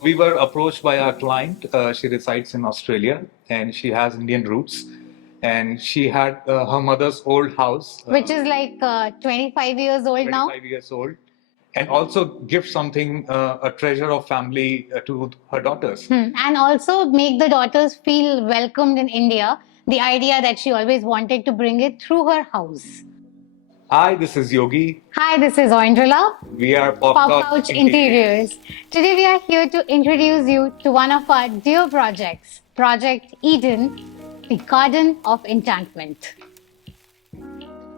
We were approached by our client. She resides in Australia and she has Indian roots. And she had her mother's old house, which is like 25 years old now. 25 years old, and also give something, a treasure of family to her daughters. And also make the daughters feel welcomed in India. The idea that she always wanted to bring it through her house. Hi, this is Yogi. Hi, this is Oindrila. We are Pop Pouch Interiors. Today we are here to introduce you to one of our dear projects, Project Eden, the Garden of Enchantment.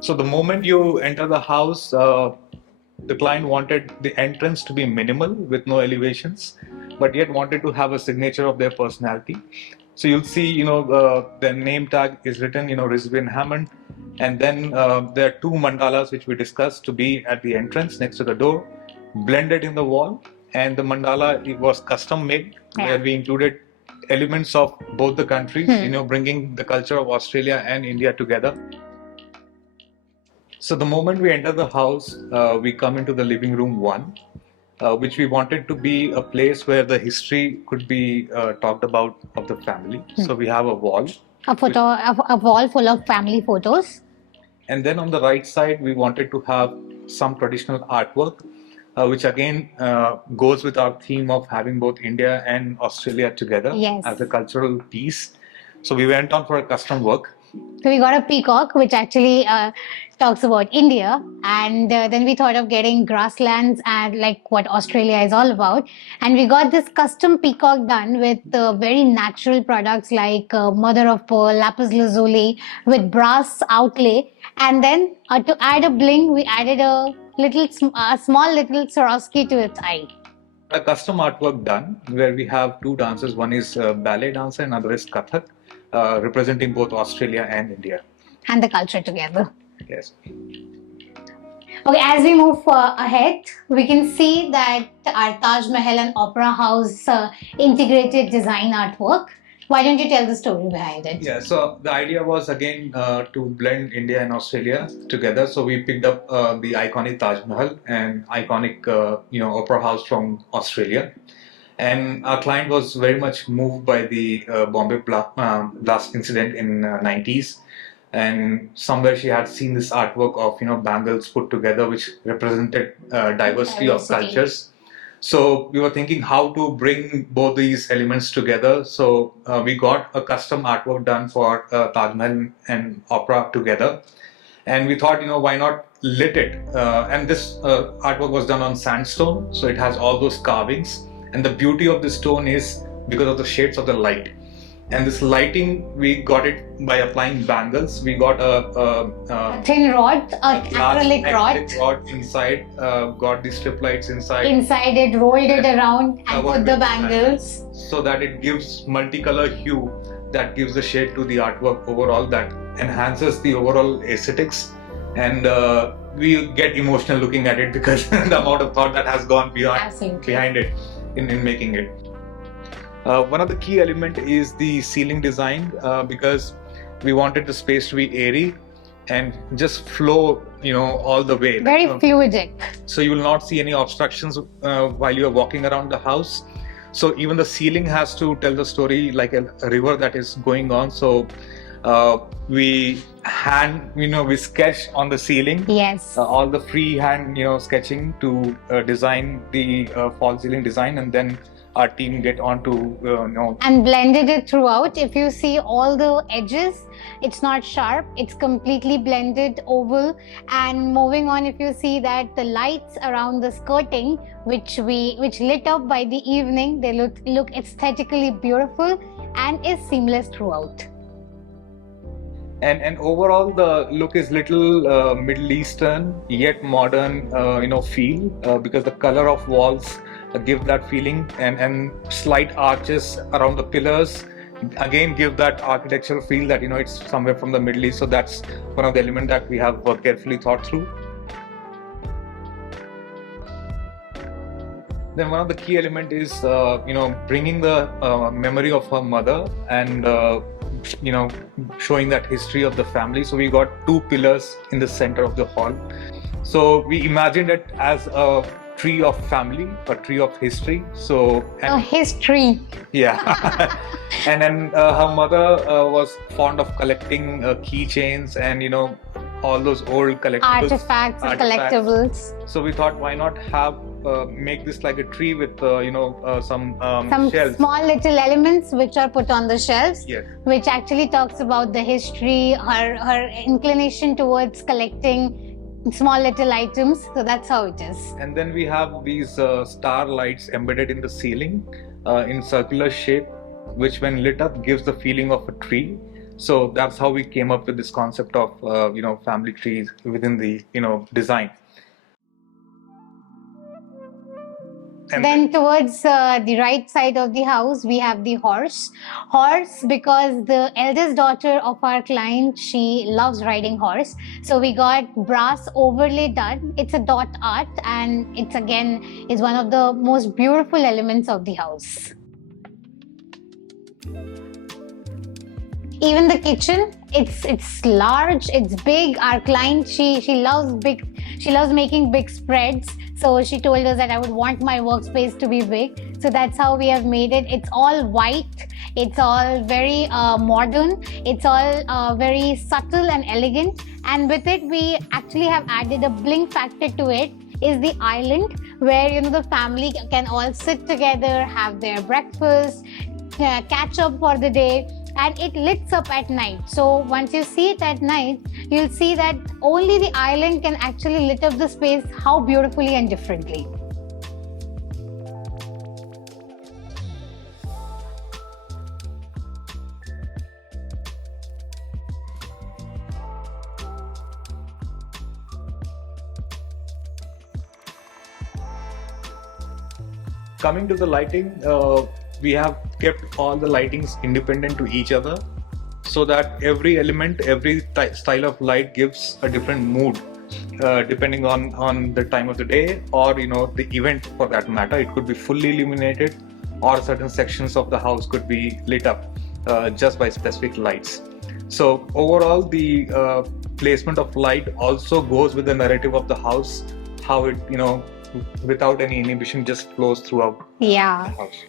So the moment you enter the house, the client wanted the entrance to be minimal with no elevations, but yet wanted to have a signature of their personality. So you'll see, the name tag is written, Rizwan Hammond, and then there are two mandalas which we discussed to be at the entrance next to the door, blended in the wall, and the mandala, it was custom made, where we included elements of both the countries, bringing the culture of Australia and India together. So the moment we enter the house, we come into the living room one, which we wanted to be a place where the history could be talked about of the family. So we have a wall. A wall full of family photos. And then on the right side, we wanted to have some traditional artwork, which again goes with our theme of having both India and Australia together as a cultural piece. So we went on for a custom work. So we got a peacock, which actually talks about India, and then we thought of getting grasslands and like what Australia is all about, and we got this custom peacock done with very natural products like mother of pearl, lapis lazuli, with brass outlay, and then to add a bling, we added a small little Swarovski to its eye. A custom artwork done where we have two dancers. One is ballet dancer, and another is Kathak, representing both Australia and India. And the culture together. Yes. Okay, as we move ahead, we can see that our Taj Mahal and Opera House integrated design artwork. Why don't you tell the story behind it? Yeah, so the idea was again to blend India and Australia together. So we picked up the iconic Taj Mahal and iconic, Opera House from Australia. And our client was very much moved by the Bombay blast incident in 90s. And somewhere she had seen this artwork of, bangles put together, which represented diversity of cultures. So we were thinking how to bring both these elements together. So we got a custom artwork done for Taj Mahal and Opera together. And we thought, why not lit it? And this artwork was done on sandstone. So it has all those carvings. And the beauty of the stone is because of the shades of the light. And this lighting, we got it by applying bangles. We got a thin rod, acrylic rod inside, got the strip lights inside. Inside it, rolled it around and put the bangles. So that it gives multicolor hue that gives the shade to the artwork overall, that enhances the overall aesthetics. And we get emotional looking at it because the amount of thought that has gone behind it in making it. One of the key element is the ceiling design because we wanted the space to be airy and just flow, all the way. Very fluidic. So you will not see any obstructions while you are walking around the house. So even the ceiling has to tell the story like a river that is going on. So we sketch on the ceiling. Yes. All the freehand, sketching to design the false ceiling design, and then our team get on to and blended it throughout. If you see all the edges, it's not sharp, it's completely blended oval. And moving on, if you see that the lights around the skirting, which lit up by the evening, they look aesthetically beautiful and is seamless throughout. And overall, the look is little Middle Eastern yet modern, feel because the color of walls give that feeling, and slight arches around the pillars again give that architectural feel that it's somewhere from the Middle East. So that's one of the elements that we have carefully thought through. Then one of the key element is bringing the memory of her mother and showing that history of the family. So we got two pillars in the center of the hall. So we imagined it as a tree of family, a tree of history. So, A history. yeah. And then her mother was fond of collecting keychains and all those old collectibles, Artifacts and collectibles. So we thought, why not have make this like a tree with some Some shells. small little elements which are put on the shelves, Yes. which actually talks about the history, her inclination towards collecting small little items. So that's how it is. And then we have these star lights embedded in the ceiling in circular shape, which when lit up gives the feeling of a tree. So that's how we came up with this concept of family trees within the design. And Then towards the right side of the house, we have the horse. Horse, because the eldest daughter of our client, she loves riding horse. So we got brass overlay done. It's a dot art, and it's again is one of the most beautiful elements of the house. Even the kitchen, it's large, it's big. Our client, she loves big, she loves making big spreads. So she told us that I would want my workspace to be big. So that's how we have made it. It's all white. It's all very modern. It's all very subtle and elegant. And with it, we actually have added a bling factor to it. Is the island where the family can all sit together, have their breakfast, catch up for the day. And it lights up at night. So once you see it at night, you'll see that only the island can actually lit up the space how beautifully and differently. coming to the lighting, we have kept all the lightings independent to each other, so that every element, every style of light gives a different mood depending on the time of the day, or the event for that matter. It could be fully illuminated, or certain sections of the house could be lit up just by specific lights. So overall, the placement of light also goes with the narrative of the house, how it without any inhibition just flows throughout the house.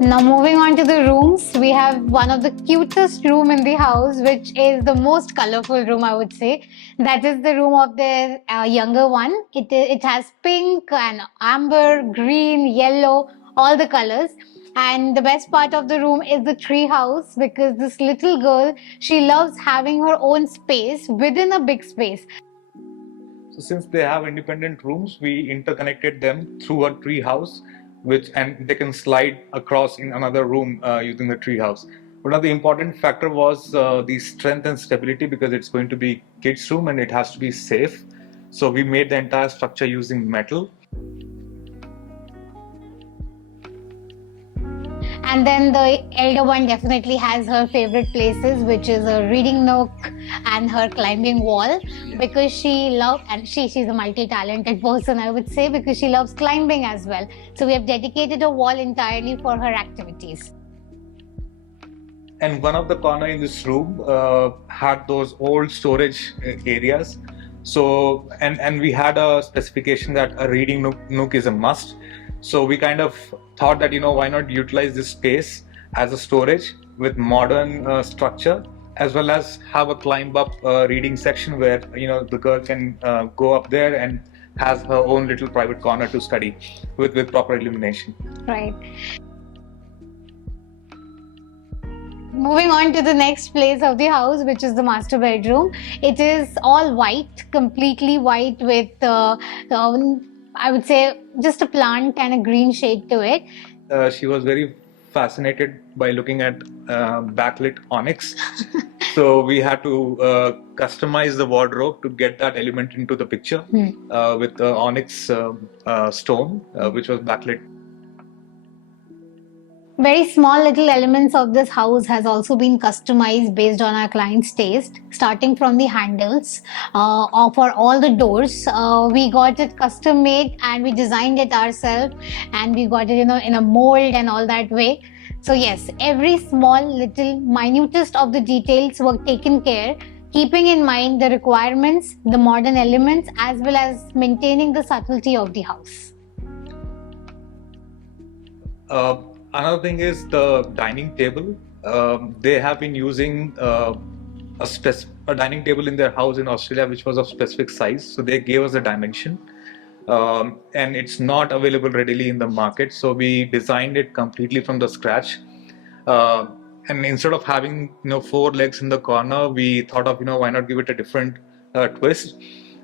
Now moving on to the rooms, we have one of the cutest room in the house, which is the most colorful room, I would say. That is the room of the younger one. It has pink and amber, green, yellow, all the colors. And the best part of the room is the tree house, because this little girl, she loves having her own space within a big space. So since they have independent rooms, we interconnected them through a tree house, and they can slide across in another room using the tree house. One of the important factor was the strength and stability, because it's going to be kids' room and it has to be safe. So we made the entire structure using metal. And then the elder one definitely has her favorite places, which is a reading nook and her climbing wall, because she loves, and she's a multi-talented person, I would say, because she loves climbing as well. So we have dedicated a wall entirely for her activities. And one of the corner in this room had those old storage areas. So and we had a specification that a reading nook is a must. So we kind of thought that why not utilize this space as a storage with modern structure, as well as have a climb up reading section where the girl can go up there and has her own little private corner to study with proper illumination. Right. Moving on to the next place of the house, which is the master bedroom. It is all white, completely white, with I would say just a plant and a green shade to it. She was very fascinated by looking at backlit onyx. So we had to customize the wardrobe to get that element into the picture with the onyx stone, which was backlit. Very small little elements of this house has also been customized based on our client's taste, starting from the handles or for all the doors. We got it custom made and we designed it ourselves, and we got it in a mold and all that way. So yes, every small little minutest of the details were taken care, keeping in mind the requirements, the modern elements, as well as maintaining the subtlety of the house. Another thing is the dining table. They have been using a dining table in their house in Australia, which was of specific size. So they gave us a dimension, and it's not available readily in the market. So we designed it completely from the scratch. And instead of having 4 legs in the corner, we thought of why not give it a different twist,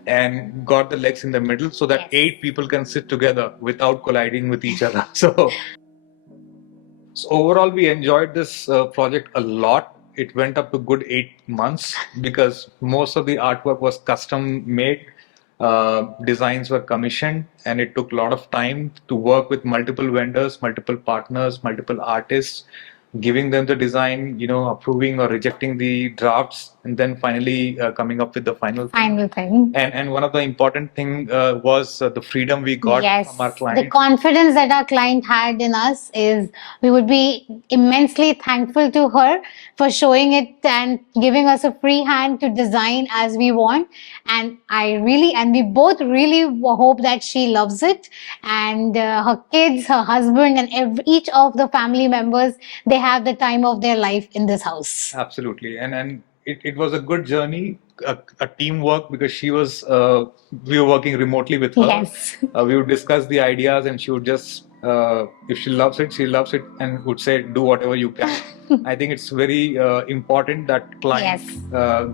and got the legs in the middle so that Yes. 8 people can sit together without colliding with each other. So overall, we enjoyed this project a lot. It went up to good 8 months because most of the artwork was custom made. Designs were commissioned, and it took a lot of time to work with multiple vendors, multiple partners, multiple artists, giving them the design, approving or rejecting the drafts, and then finally coming up with the final thing. Final thing. And one of the important thing was the freedom we got Yes, from our the client. confidence that our client had in us is, we would be immensely thankful to her for showing it and giving us a free hand to design as we want. And we both really hope that she loves it, and her kids, her husband, and each of the family members, they have the time of their life in this house. Absolutely, and it was a good journey, a teamwork, because she was we were working remotely with her. Yes. We would discuss the ideas, and she would just if she loves it, she loves it, and would say, "Do whatever you can." I think it's very important that clients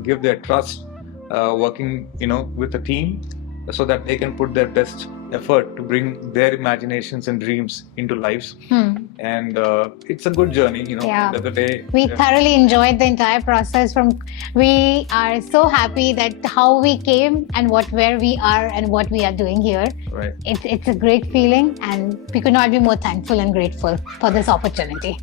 give their trust working, with a team, so that they can put their best effort to bring their imaginations and dreams into lives. And it's a good journey, Yeah. End of the day. We thoroughly enjoyed the entire process. We are so happy that how we came and where we are and what we are doing here. Right. It's a great feeling, and we could not be more thankful and grateful for this opportunity.